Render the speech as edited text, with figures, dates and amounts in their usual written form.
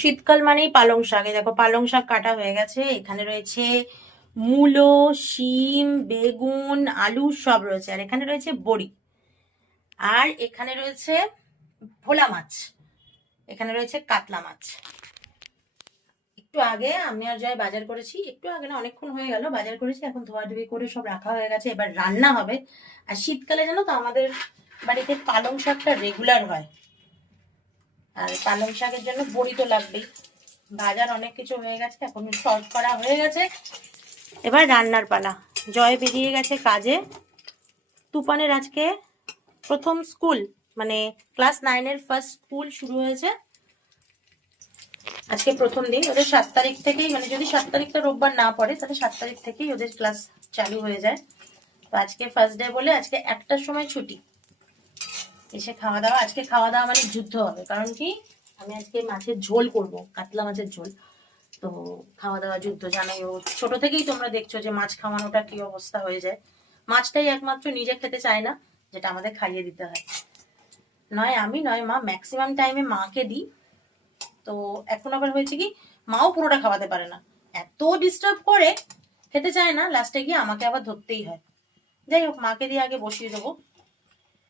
শীতকাল মানেই পালং শাক। এই দেখো পালং শাক কাটা হয়ে গেছে। এখানে রয়েছে মূলো, শিম, বেগুন, আলু সব রয়েছে। আর এখানে রয়েছে বড়ি। আর এখানে রয়েছে ভোলা মাছ। এখানে রয়েছে কাতলা মাছ। একটু আগে আমি আর জয় বাজার করেছি, একটু আগে না অনেকক্ষণ হয়ে গেল বাজার করেছি। এখন ধোয়াধুয়ি করে সব রাখা হয়ে গেছে, এবার রান্না হবে। আর শীতকালে জানো তো আমাদের বাড়িতে পালং শাকটা রেগুলার হয়। আর পালং শাকের জন্য বড়ি তো লাগবেই। বাজার অনেক কিছু হয়ে গেছে, এখন সর্ট করা হয়ে গেছে, এবার রান্নার পালা। জয় বেরিয়ে গেছে কাজে। তুফানের আজকে প্রথম স্কুল, মানে ক্লাস 9-এর ফার্স্ট স্কুল শুরু হয়েছে। আজকে প্রথম দিন ওদের। 7 তারিখ থেকেই, মানে যদি 7 তারিখটা রোববার না পড়ে তাহলে 7 তারিখ থেকেই ওদের ক্লাস চালু হয়ে যায়। তো আজকে ফার্স্ট ডে বলে আজকে 1টার সময় ছুটি। এসে খাওয়া দাওয়া, আজকে খাওয়া দাওয়া মানে যুদ্ধ হবে। কারণ কি, আমি আজকে মাছের ঝোল করব, কাতলা মাছের ঝোল। তো খাওয়া দাওয়া যুদ্ধ, জানোই ও ছোট থেকেই তোমরা দেখছো যে মাছ খাওয়ানোটা কি অবস্থা হয়ে যায়। মাছটাই একমাত্র নিজে খেতে চায় না, যেটা আমাদের খাইয়ে দিতে হয়। নয় আমি নয় মা, ম্যাক্সিমাম টাইমে মাকে দিই। তো এখন আবার হয়েছে কি, মাও পুরোটা খাওয়াতে পারে না, এত ডিস্টার্ব করে, খেতে চায় না, লাস্টে গিয়ে আমাকে আবার ধরতেই হয়। যাই হোক, মাকে দিয়ে আগে বসিয়ে দেবো।